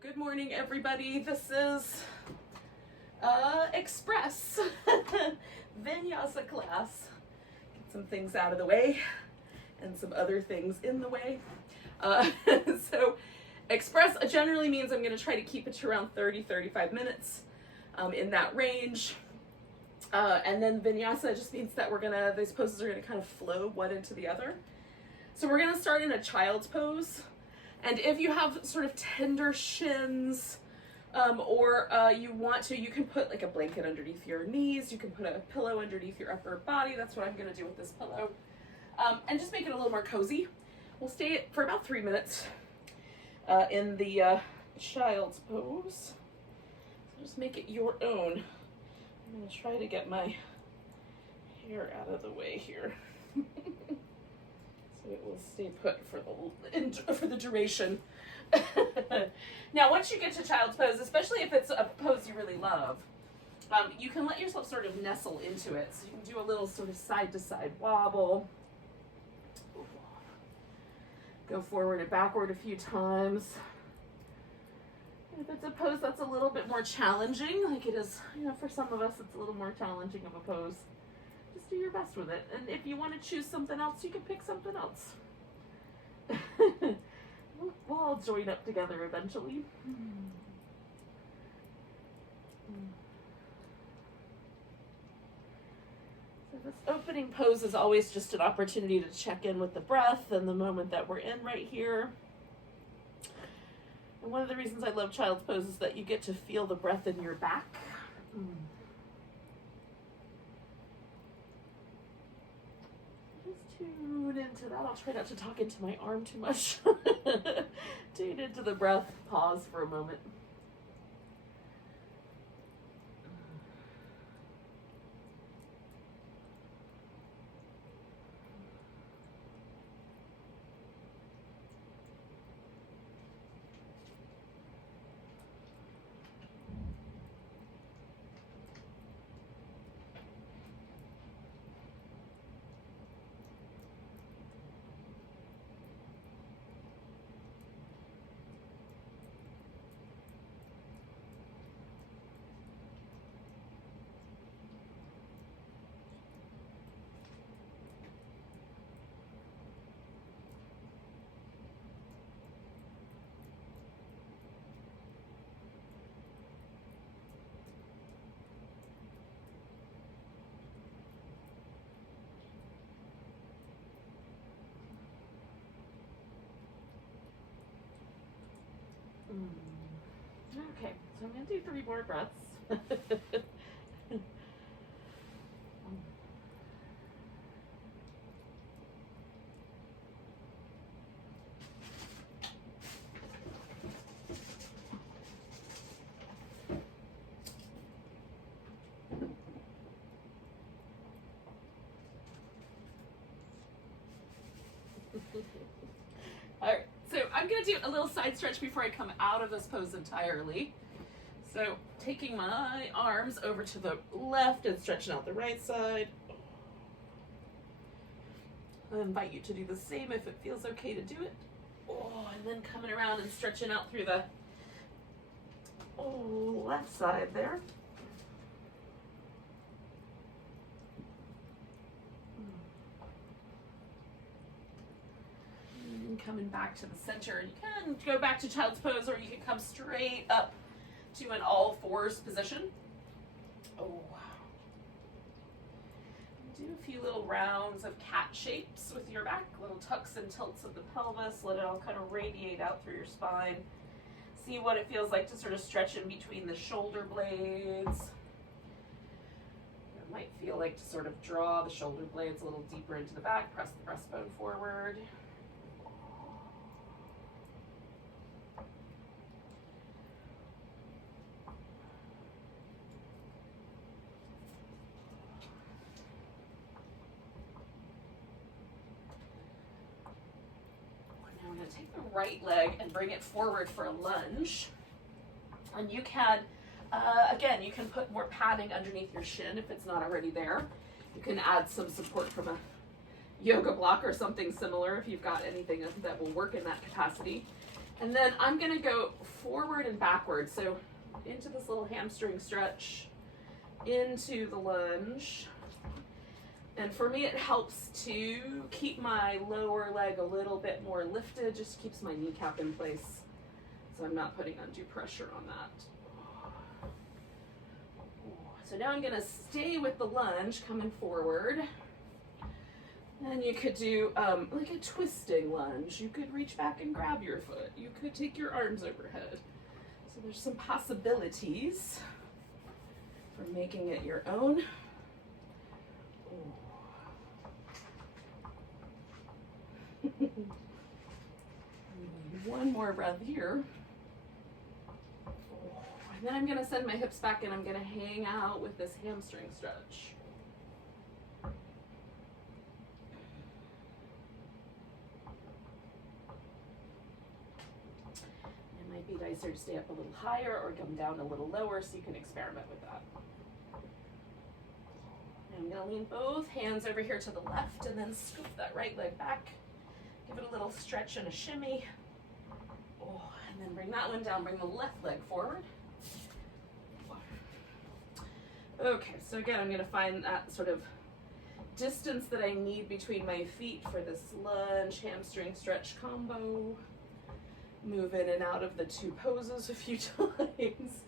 Good morning, everybody. This is Express Vinyasa class. Get some things out of the way and some other things in the way. So Express generally means I'm going to try to keep it to around 30-35 minutes in that range. And then Vinyasa just means that these poses are going to kind of flow one into the other. So we're going to start in a child's pose. And if you have sort of tender shins, or you want to, you can put like a blanket underneath your knees. You can put a pillow underneath your upper body. That's what I'm going to do with this pillow. And just make it a little more cozy. We'll stay for about 3 minutes in the child's pose. So just make it your own. I'm going to try to get my hair out of the way here. So it will stay put for the duration. Now, once you get to child's pose, especially if it's a pose you really love, you can let yourself sort of nestle into it. So you can do a little sort of side-to-side wobble. Go forward and backward a few times. If it's a pose that's a little bit more challenging, like it is, for some of us, it's a little more challenging of a pose. Just do your best with it. And if you want to choose something else, you can pick something else. We'll all join up together eventually. So this opening pose is always just an opportunity to check in with the breath and the moment that we're in right here. And one of the reasons I love child's pose is that you get to feel the breath in your back. Just tune into that. I'll try not to talk into my arm too much. Tune into the breath. Pause for a moment. Okay, so I'm going to do 3 more breaths. All right, so I'm going to do a little side stretch before I come out of this pose entirely. So taking my arms over to the left and stretching out the right side. I invite you to do the same if it feels okay to do it. And then coming around and stretching out through the left side there. And coming back to the center. You can go back to child's pose, or you can come straight up to an all fours position. Do a few little rounds of cat shapes with your back, little tucks and tilts of the pelvis. Let it all kind of radiate out through your spine. See what it feels like to sort of stretch in between the shoulder blades. It might feel like to sort of draw the shoulder blades a little deeper into the back, press the breastbone forward. Take the right leg and bring it forward for a lunge. And you can, again, you can put more padding underneath your shin if it's not already there. You can add some support from a yoga block or something similar if you've got anything that will work in that capacity. And then I'm gonna go forward and backward. So into this little hamstring stretch, into the lunge. And for me, it helps to keep my lower leg a little bit more lifted, just keeps my kneecap in place. So I'm not putting undue pressure on that. So now I'm gonna stay with the lunge, coming forward. And you could do like a twisting lunge. You could reach back and grab your foot. You could take your arms overhead. So there's some possibilities for making it your own. One more breath here. And then I'm going to send my hips back and I'm going to hang out with this hamstring stretch. It might be nicer to stay up a little higher or come down a little lower, so you can experiment with that. And I'm going to lean both hands over here to the left and then scoop that right leg back. Give it a little stretch and a shimmy. Oh, and then bring that one down, bring the left leg forward. Okay, so again, I'm going to find that sort of distance that I need between my feet for this lunge, hamstring stretch combo. Move in and out of the two poses a few times.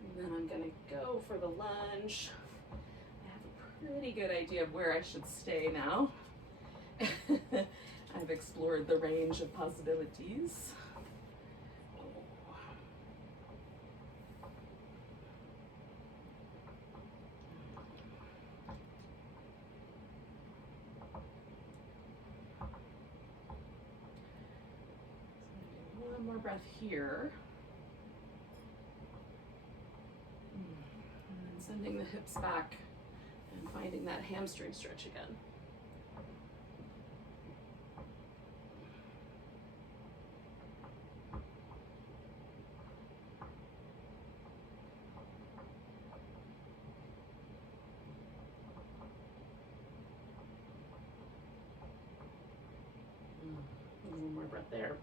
And then I'm going to go for the lunge. I have a pretty good idea of where I should stay now. I've explored the range of possibilities. One more breath here. And then sending the hips back and finding that hamstring stretch again. One more breath there.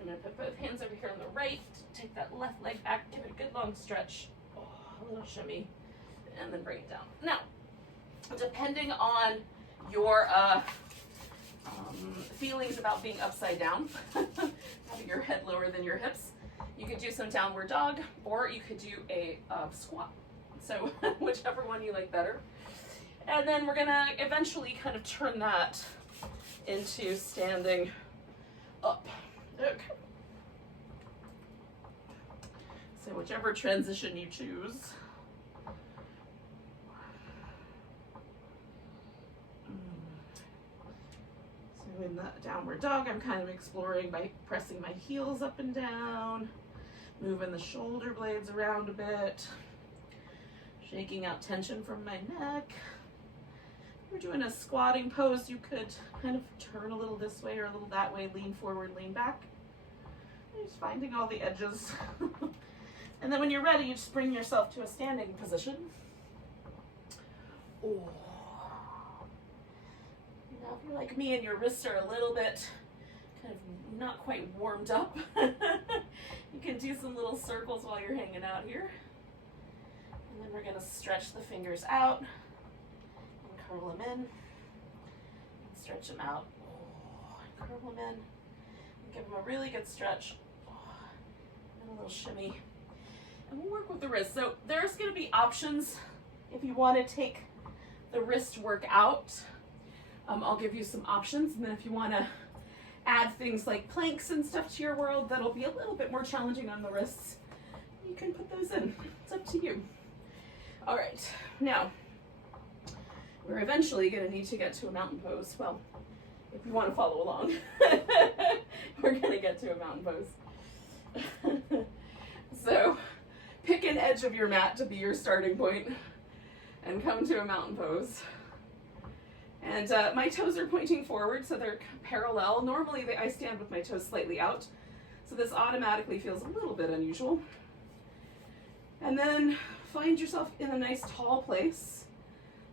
I'm going to put both hands over here on the right, take that left leg back, give it a good long stretch, a little shimmy, and then bring it down. Now, depending on your feelings about being upside down, having your head lower than your hips, you could do some downward dog, or you could do a squat. So whichever one you like better. And then we're going to eventually kind of turn that into standing up. Okay. So whichever transition you choose. So in that downward dog, I'm kind of exploring by pressing my heels up and down, moving the shoulder blades around a bit, shaking out tension from my neck. If you're doing a squatting pose, you could kind of turn a little this way or a little that way, lean forward, lean back. Just finding all the edges. And then when you're ready, you just bring yourself to a standing position. Oh. Now if you're like me and your wrists are a little bit kind of not quite warmed up, you can do some little circles while you're hanging out here. And then we're going to stretch the fingers out. Curl them in, and stretch them out, curl them in, and give them a really good stretch, and a little shimmy, and we'll work with the wrist. So there's going to be options if you want to take the wrist work out. I'll give you some options, and then if you want to add things like planks and stuff to your world that'll be a little bit more challenging on the wrists, you can put those in. It's up to you. All right, now we're eventually going to need to get to a mountain pose. Well, if you want to follow along, we're going to get to a mountain pose. So pick an edge of your mat to be your starting point and come to a mountain pose. And my toes are pointing forward, so they're parallel. Normally I stand with my toes slightly out, so this automatically feels a little bit unusual. And then find yourself in a nice tall place.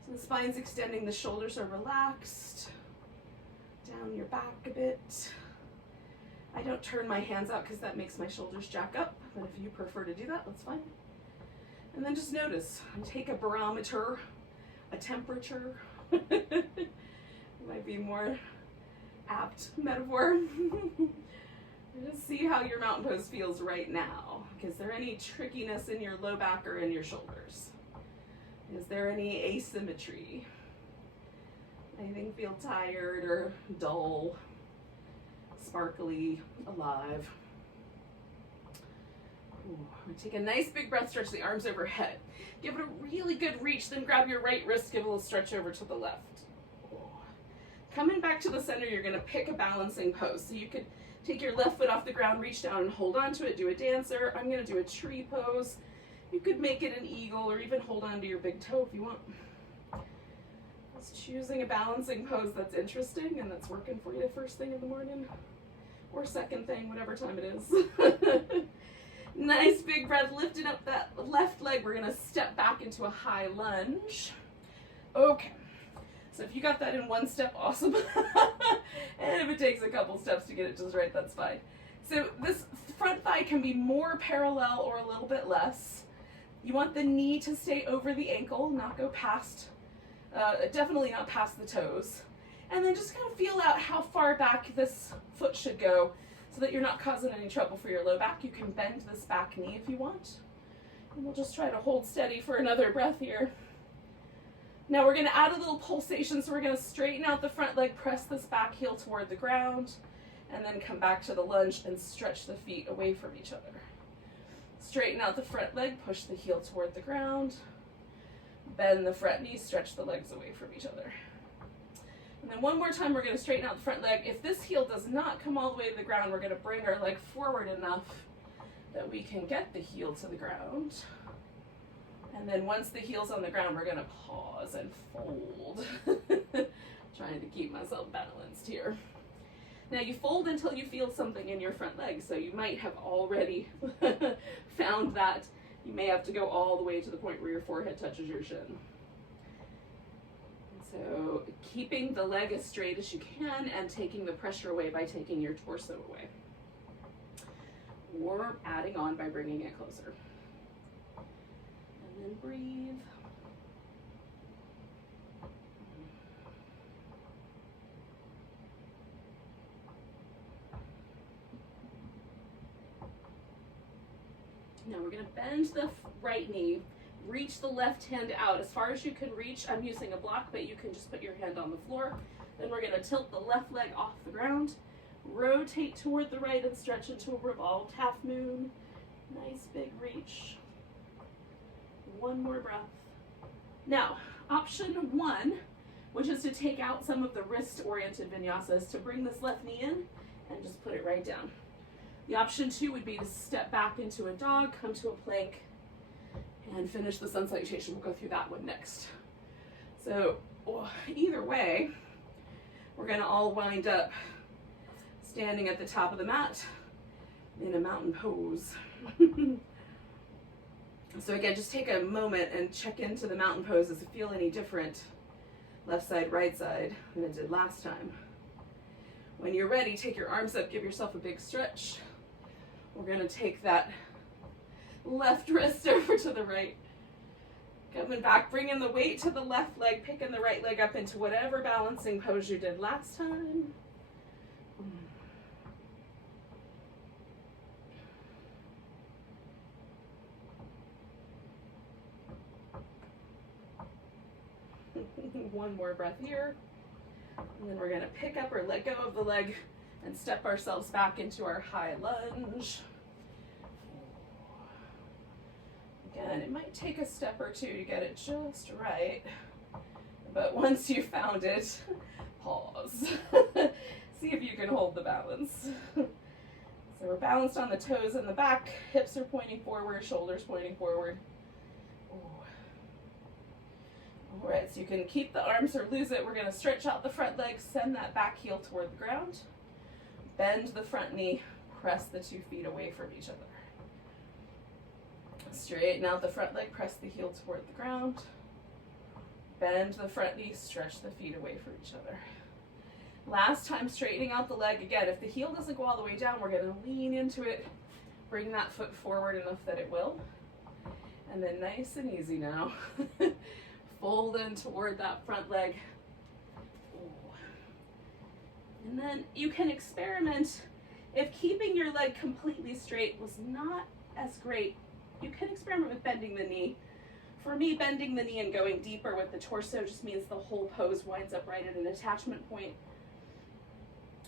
So the spine's extending, the shoulders are relaxed. Down your back a bit. I don't turn my hands out because that makes my shoulders jack up, but if you prefer to do that, that's fine. And then just notice, take a barometer, a temperature, might be more apt metaphor. Just see how your mountain pose feels right now. Is there any trickiness in your low back or in your shoulders? Is there any asymmetry? Anything feel tired or dull, sparkly, alive? Ooh, take a nice big breath, stretch the arms overhead. Give it a really good reach, then grab your right wrist, give a little stretch over to the left. Ooh. Coming back to the center, you're gonna pick a balancing pose. So you could take your left foot off the ground, reach down and hold on to it, do a dancer. I'm gonna do a tree pose. You could make it an eagle or even hold on to your big toe if you want. Just choosing a balancing pose that's interesting and that's working for you the first thing in the morning or second thing, whatever time it is. Nice big breath, lifting up that left leg. We're gonna step back into a high lunge. Okay, so if you got that in one step, awesome. And if it takes a couple steps to get it just right, that's fine. So this front thigh can be more parallel or a little bit less. You want the knee to stay over the ankle, not go past, definitely not past the toes. And then just kind of feel out how far back this foot should go so that you're not causing any trouble for your low back. You can bend this back knee if you want. And we'll just try to hold steady for another breath here. Now we're gonna add a little pulsation, so we're gonna straighten out the front leg, press this back heel toward the ground, and then come back to the lunge and stretch the feet away from each other. Straighten out the front leg, push the heel toward the ground, bend the front knee, stretch the legs away from each other. And then one more time, we're gonna straighten out the front leg. If this heel does not come all the way to the ground, we're gonna bring our leg forward enough that we can get the heel to the ground. And then once the heel's on the ground, we're gonna pause and fold. Trying to keep myself balanced here. Now you fold until you feel something in your front leg, so you might have already found that. You may have to go all the way to the point where your forehead touches your shin. So keeping the leg as straight as you can and taking the pressure away by taking your torso away. Or adding on by bringing it closer. And then breathe. Now we're going to bend the right knee, reach the left hand out as far as you can reach. I'm using a block, but you can just put your hand on the floor. Then we're going to tilt the left leg off the ground, rotate toward the right and stretch into a revolved half moon. Nice big reach. One more breath. Now, option one, which is to take out some of the wrist-oriented vinyasas, to bring this left knee in and just put it right down. The option two would be to step back into a dog, come to a plank, and finish the sun salutation. We'll go through that one next. So either way, we're gonna all wind up standing at the top of the mat in a mountain pose. So again, just take a moment and check into the mountain pose. Does it feel any different, left side, right side, than it did last time? When you're ready, take your arms up, give yourself a big stretch. We're gonna take that left wrist over to the right. Coming back, bringing the weight to the left leg, picking the right leg up into whatever balancing pose you did last time. One more breath here. And then we're gonna pick up or let go of the leg and step ourselves back into our high lunge. Again, it might take a step or two to get it just right, but once you found it, pause. See if you can hold the balance. So we're balanced on the toes in the back, hips are pointing forward, shoulders pointing forward. All right, so you can keep the arms or lose it. We're gonna stretch out the front leg, send that back heel toward the ground, bend the front knee, press the 2 feet away from each other. Straighten out the front leg, press the heel toward the ground. Bend the front knee, stretch the feet away from each other. Last time, straightening out the leg. Again, if the heel doesn't go all the way down, we're gonna lean into it, bring that foot forward enough that it will. And then nice and easy now. Fold in toward that front leg. And then you can experiment. If keeping your leg completely straight was not as great, you can experiment with bending the knee. For me, bending the knee and going deeper with the torso just means the whole pose winds up right at an attachment point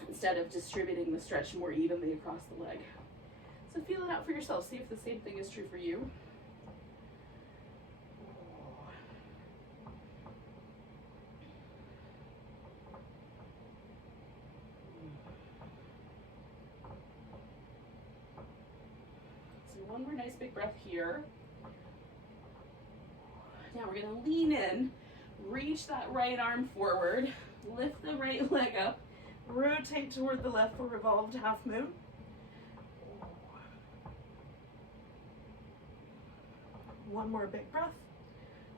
instead of distributing the stretch more evenly across the leg. So feel it out for yourself. See if the same thing is true for you. One more nice big breath here. Now we're going to lean in, reach that right arm forward, lift the right leg up, rotate toward the left for revolved half moon. One more big breath.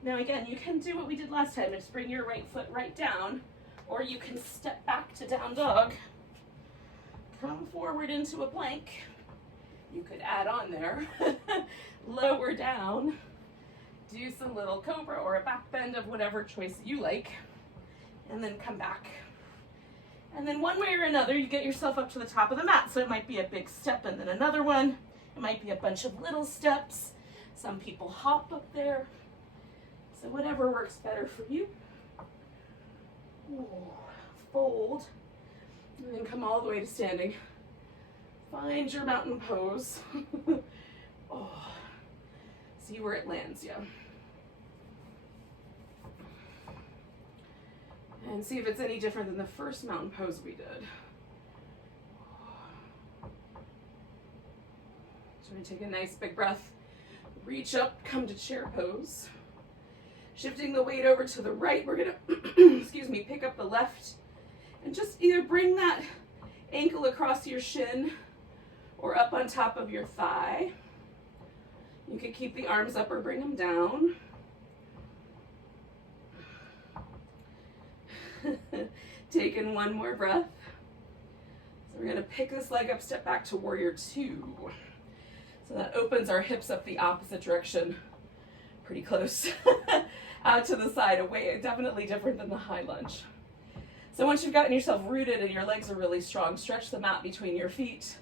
Now again, you can do what we did last time, just bring your right foot right down, or you can step back to down dog, come forward into a plank. You could add on there, lower down, do some little Cobra or a back bend of whatever choice you like, and then come back. And then one way or another, you get yourself up to the top of the mat. So it might be a big step and then another one. It might be a bunch of little steps. Some people hop up there. So whatever works better for you. Ooh, fold, and then come all the way to standing. Find your mountain pose. Oh, see where it lands you. And see if it's any different than the first mountain pose we did. So we take a nice big breath. Reach up, come to chair pose. Shifting the weight over to the right, we're gonna, excuse me, pick up the left and just either bring that ankle across your shin or up on top of your thigh. You can keep the arms up or bring them down. Take in one more breath. So we're gonna pick this leg up, step back to warrior two. So that opens our hips up the opposite direction, pretty close, out to the side, away, definitely different than the high lunge. So once you've gotten yourself rooted and your legs are really strong, stretch the mat between your feet.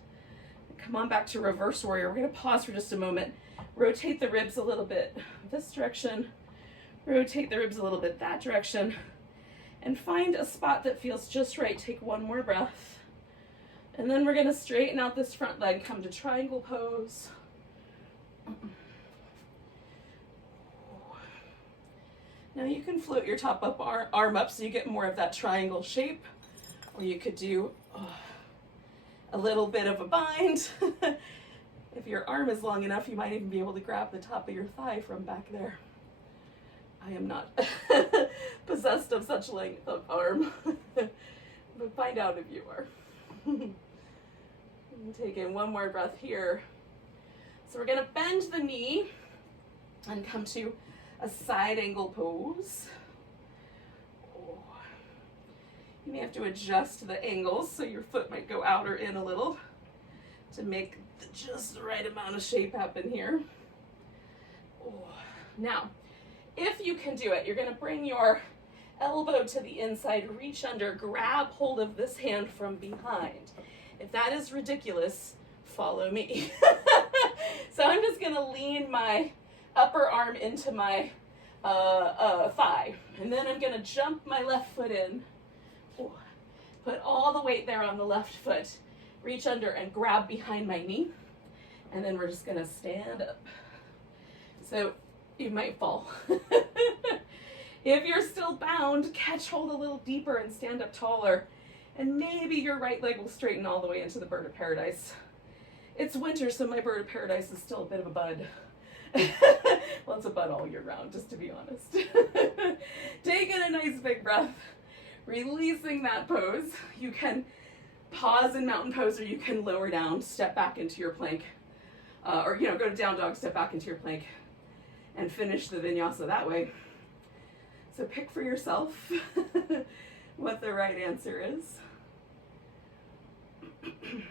Come on back to reverse warrior. We're gonna pause for just a moment. Rotate the ribs a little bit this direction. Rotate the ribs a little bit that direction. And find a spot that feels just right. Take one more breath. And then we're gonna straighten out this front leg, come to triangle pose. Now you can float your top up arm up so you get more of that triangle shape. Or you could do a little bit of a bind. If your arm is long enough, you might even be able to grab the top of your thigh from back there. I am not possessed of such length of arm, but find out if you are. Take in one more breath here. So we're gonna bend the knee and come to a side angle pose. You may have to adjust the angles so your foot might go out or in a little to make just the right amount of shape happen here. Now, if you can do it, you're gonna bring your elbow to the inside, reach under, grab hold of this hand from behind. If that is ridiculous, follow me. So I'm just gonna lean my upper arm into my thigh, and then I'm gonna jump my left foot in. Put all the weight there on the left foot, reach under and grab behind my knee, and then we're just gonna stand up. So you might fall. If you're still bound, catch hold a little deeper and stand up taller, and maybe your right leg will straighten all the way into the bird of paradise. It's winter, so my bird of paradise is still a bit of a bud. Well, it's a bud all year round, just to be honest. Take in a nice big breath. Releasing that pose. You can pause in mountain pose, or you can lower down, step back into your plank, or go to down dog, step back into your plank, and finish the vinyasa that way. So pick for yourself what the right answer is. And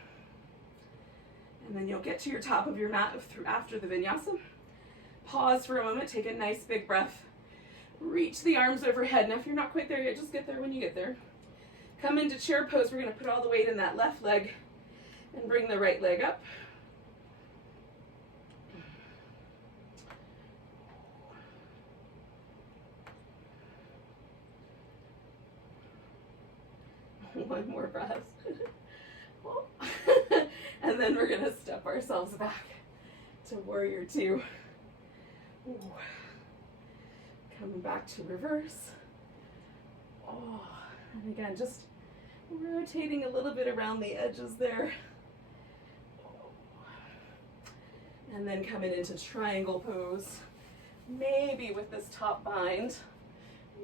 then you'll get to your top of your mat after the vinyasa. Pause for a moment, take a nice big breath. Reach the arms overhead. Now if you're not quite there yet, just get there when you get there. Come into chair pose. We're going to put all the weight in that left leg and bring the right leg up. One more breath. And then we're going to step ourselves back to warrior two. Ooh. Coming back to reverse. Oh, and again, just rotating a little bit around the edges there. And then coming into triangle pose. Maybe with this top bind,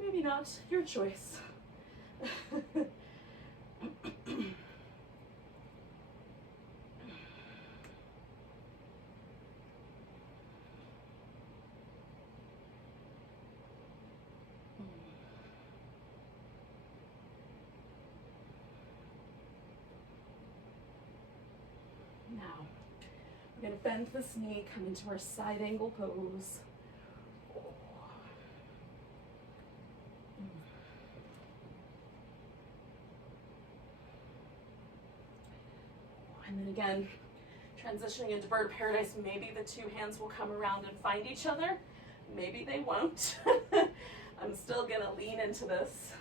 maybe not, your choice. Now, we're going to bend this knee, come into our side angle pose. And then again, transitioning into bird paradise, maybe the two hands will come around and find each other. Maybe they won't. I'm still going to lean into this.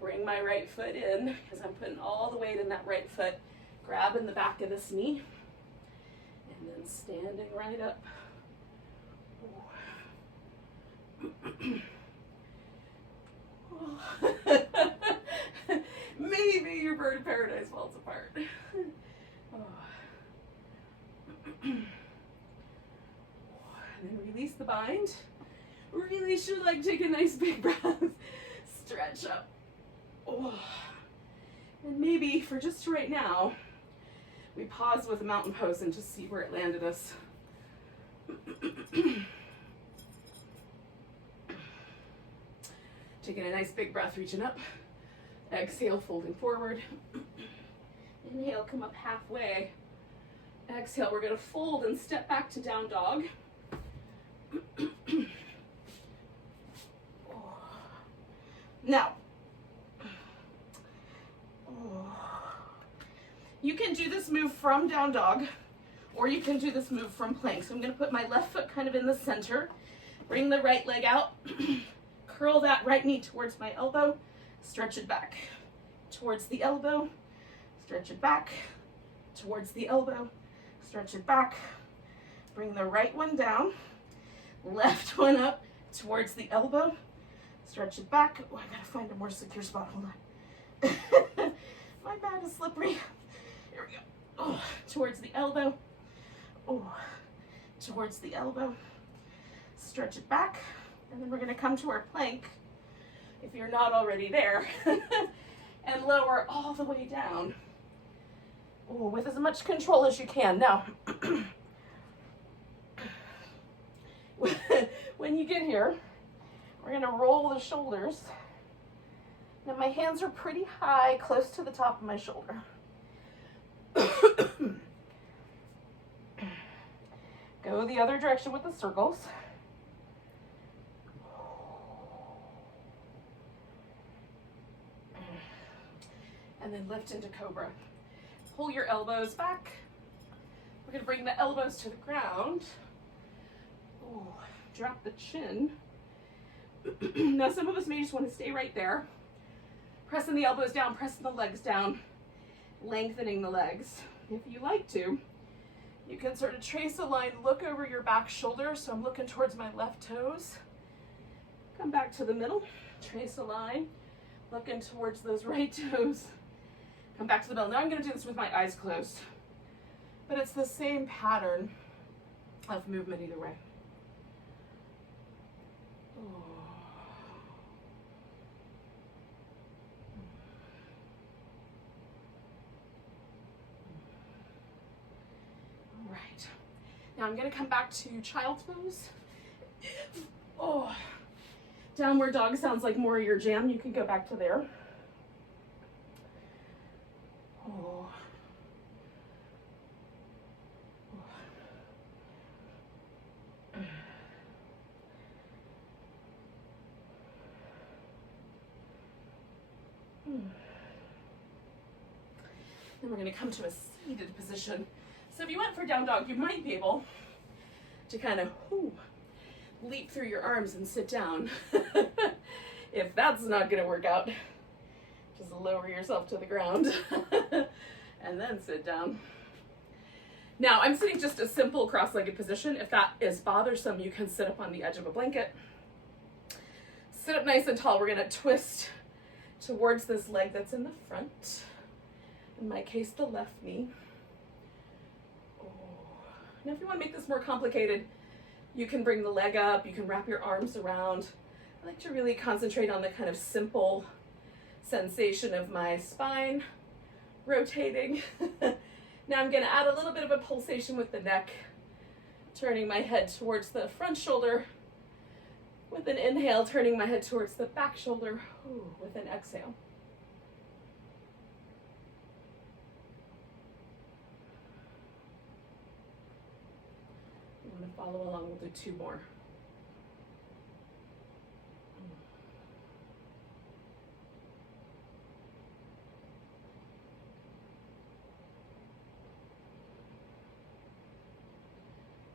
Bring my right foot in, because I'm putting all the weight in that right foot. Grabbing the back of this knee, and then standing right up. Maybe your bird of paradise falls apart. And then release the bind. Release your leg, take a nice big breath. Stretch up. And maybe for just right now, we pause with a mountain pose and just see where it landed us. Taking a nice big breath, reaching up. Exhale, folding forward. Inhale, come up halfway. Exhale, we're going to fold and step back to down dog. Now, you can do this move from down dog, or you can do this move from plank. So I'm going to put my left foot kind of in the center, bring the right leg out, curl that right knee towards my elbow, stretch it back, towards the elbow, stretch it back, towards the elbow, stretch it back, bring the right one down, left one up towards the elbow, stretch it back. Oh, I gotta find a more secure spot, hold on. My mat is slippery. Here we go. Oh, towards the elbow. Oh, towards the elbow. Stretch it back. And then we're going to come to our plank, if you're not already there, and lower all the way down. Oh, with as much control as you can. Now, when you get here, we're going to roll the shoulders. Now my hands are pretty high, close to the top of my shoulder. Go the other direction with the circles. And then lift into Cobra. Pull your elbows back. We're going to bring the elbows to the ground. Ooh, drop the chin. Now some of us may just want to stay right there. Pressing the elbows down, pressing the legs down, lengthening the legs. If you like to, you can sort of trace a line, look over your back shoulder. So I'm looking towards my left toes. Come back to the middle, trace a line, looking towards those right toes. Come back to the middle. Now I'm going to do this with my eyes closed. But it's the same pattern of movement either way. Right. Now I'm going to come back to child's pose. Oh, Downward dog sounds like more your jam. You could go back to there. Oh. Then we're going to come to a seated position. So if you went for down dog, you might be able to kind of leap through your arms and sit down. If that's not going to work out, just lower yourself to the ground and then sit down. Now I'm sitting just a simple cross-legged position. If that is bothersome, you can sit up on the edge of a blanket. Sit up nice and tall. We're going to twist towards this leg that's in the front. In my case, the left knee. Oh. Now, if you want to make this more complicated, you can bring the leg up, you can wrap your arms around. I like to really concentrate on the kind of simple sensation of my spine rotating. Now I'm going to add a little bit of a pulsation with the neck, turning my head towards the front shoulder with an inhale, turning my head towards the back shoulder with an exhale. Follow along, we'll do 2 more.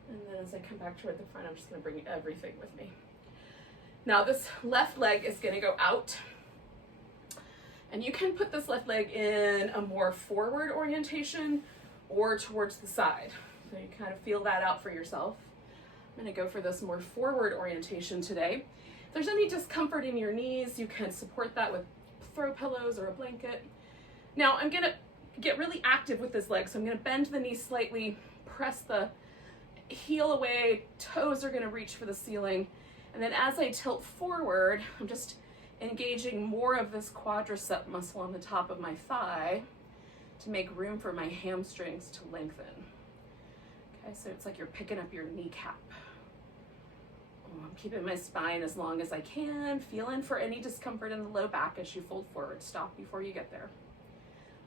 And then as I come back toward the front, I'm just going to bring everything with me. Now this left leg is going to go out. And you can put this left leg in a more forward orientation or towards the side. So you kind of feel that out for yourself. I'm going to go for this more forward orientation today. If there's any discomfort in your knees, you can support that with throw pillows or a blanket. Now I'm going to get really active with this leg. So I'm going to bend the knee slightly, press the heel away, toes are going to reach for the ceiling. And then as I tilt forward, I'm just engaging more of this quadricep muscle on the top of my thigh to make room for my hamstrings to lengthen. Okay, so it's like you're picking up your kneecap. I'm keeping my spine as long as I can, feeling for any discomfort in the low back as you fold forward. Stop before you get there,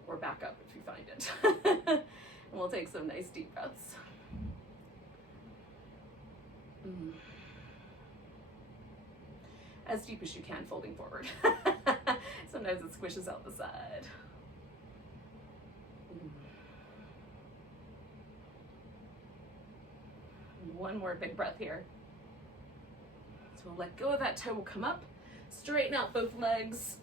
or back up if you find it. And we'll take some nice deep breaths. As deep as you can, folding forward. Sometimes it squishes out the side. One more big breath here. So we'll let go of that toe, we'll come up, straighten out both legs.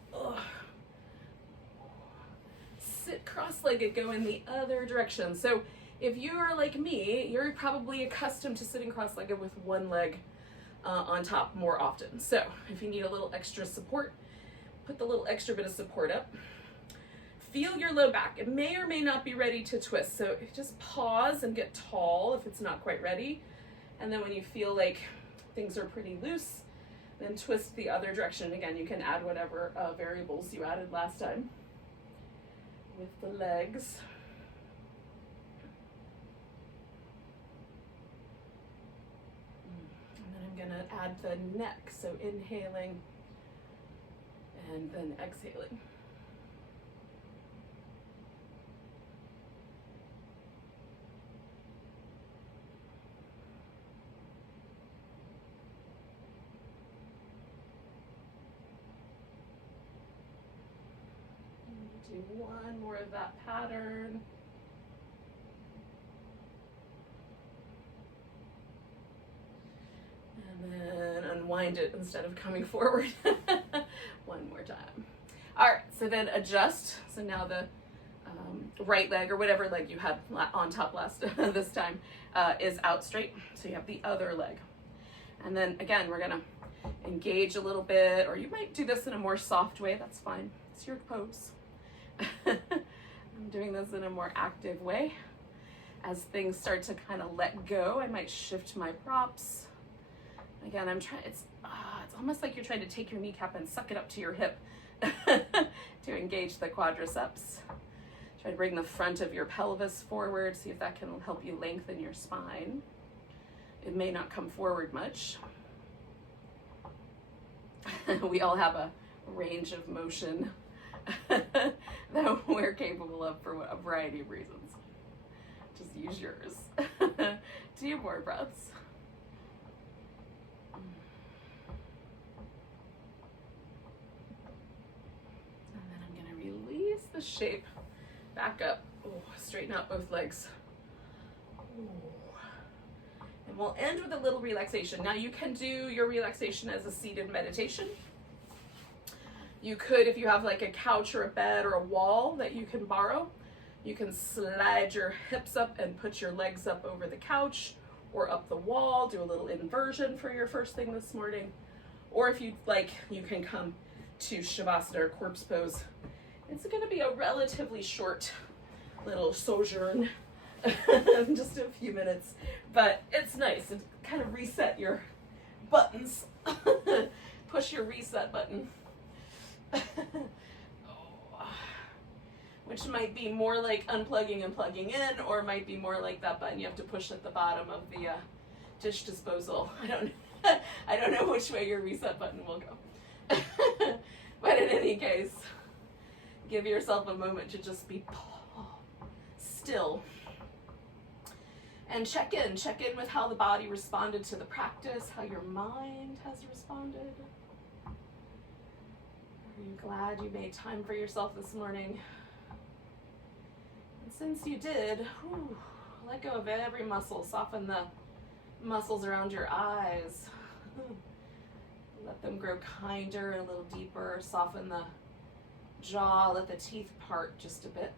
Sit cross-legged, go in the other direction. So if you are like me, you're probably accustomed to sitting cross-legged with one leg on top more often. So if you need a little extra support, put the little extra bit of support up. Feel your low back. It may or may not be ready to twist. So just pause and get tall if it's not quite ready. And then when you feel like things are pretty loose, then twist the other direction. Again, you can add whatever variables you added last time with the legs. And then I'm gonna add the neck. So inhaling and then exhaling. Do one more of that pattern. And then unwind it instead of coming forward. One more time. All right, so then adjust. So now the right leg or whatever leg you had on top last this time is out straight. So you have the other leg. And then again, we're gonna engage a little bit, or you might do this in a more soft way. That's fine. It's your pose. I'm doing this in a more active way. As things start to kind of let go, I might shift my props. Again, I'm trying, it's almost like you're trying to take your kneecap and suck it up to your hip to engage the quadriceps. Try to bring the front of your pelvis forward, see if that can help you lengthen your spine. It may not come forward much. We all have a range of motion that we're capable of for a variety of reasons. Just use yours. 2 more breaths. And then I'm going to release the shape back up. Ooh, straighten out both legs. Ooh. And we'll end with a little relaxation. Now you can do your relaxation as a seated meditation. You could, if you have like a couch or a bed or a wall that you can borrow, you can slide your hips up and put your legs up over the couch or up the wall, do a little inversion for your first thing this morning. Or if you'd like, you can come to Shavasana or corpse pose. It's going to be a relatively short little sojourn, just a few minutes, but it's nice to kind of reset your buttons. Push your reset button. Which might be more like unplugging and plugging in, or might be more like that button you have to push at the bottom of the dish disposal. I don't know which way your reset button will go. But in any case, give yourself a moment to just be still. And check in with how the body responded to the practice, how your mind has responded. Are you glad you made time for yourself this morning? And since you did, let go of every muscle. Soften the muscles around your eyes. Let them grow kinder, a little deeper. Soften the jaw, let the teeth part just a bit.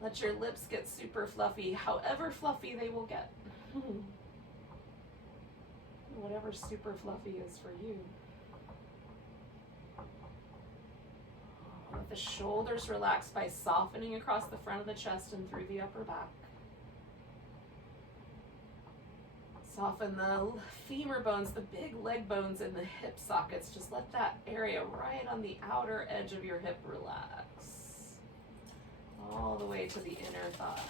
Let your lips get super fluffy, however fluffy they will get. Whatever super fluffy is for you. Let the shoulders relax by softening across the front of the chest and through the upper back. Soften the femur bones, the big leg bones and the hip sockets. Just let that area right on the outer edge of your hip relax. All the way to the inner thigh.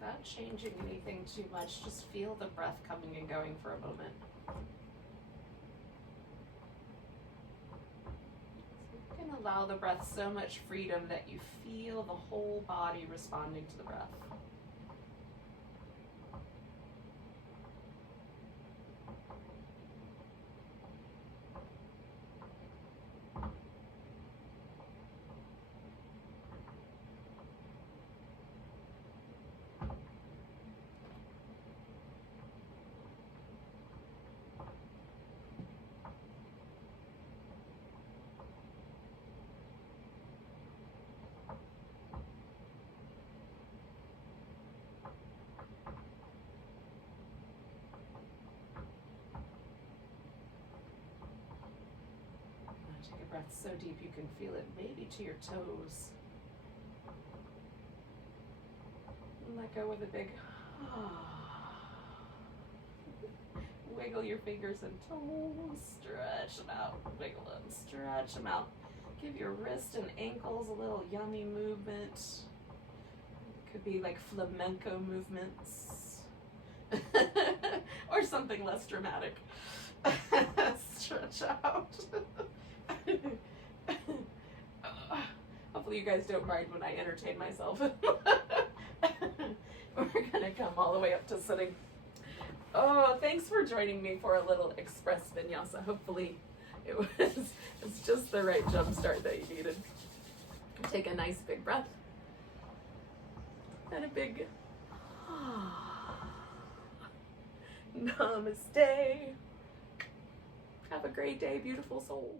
Without changing anything too much, just feel the breath coming and going for a moment. So you can allow the breath so much freedom that you feel the whole body responding to the breath. Take a breath so deep you can feel it maybe to your toes. And let go with a big wiggle your fingers and toes, stretch them out, wiggle them, stretch them out. Give your wrist and ankles a little yummy movement. It could be like flamenco movements or something less dramatic. Stretch out. Hopefully you guys don't mind when I entertain myself. We're gonna come all the way up to sitting. Oh, thanks for joining me for a little express vinyasa. Hopefully it's just the right jump start that you needed. Take a nice big breath. And a big Namaste. Have a great day, beautiful soul.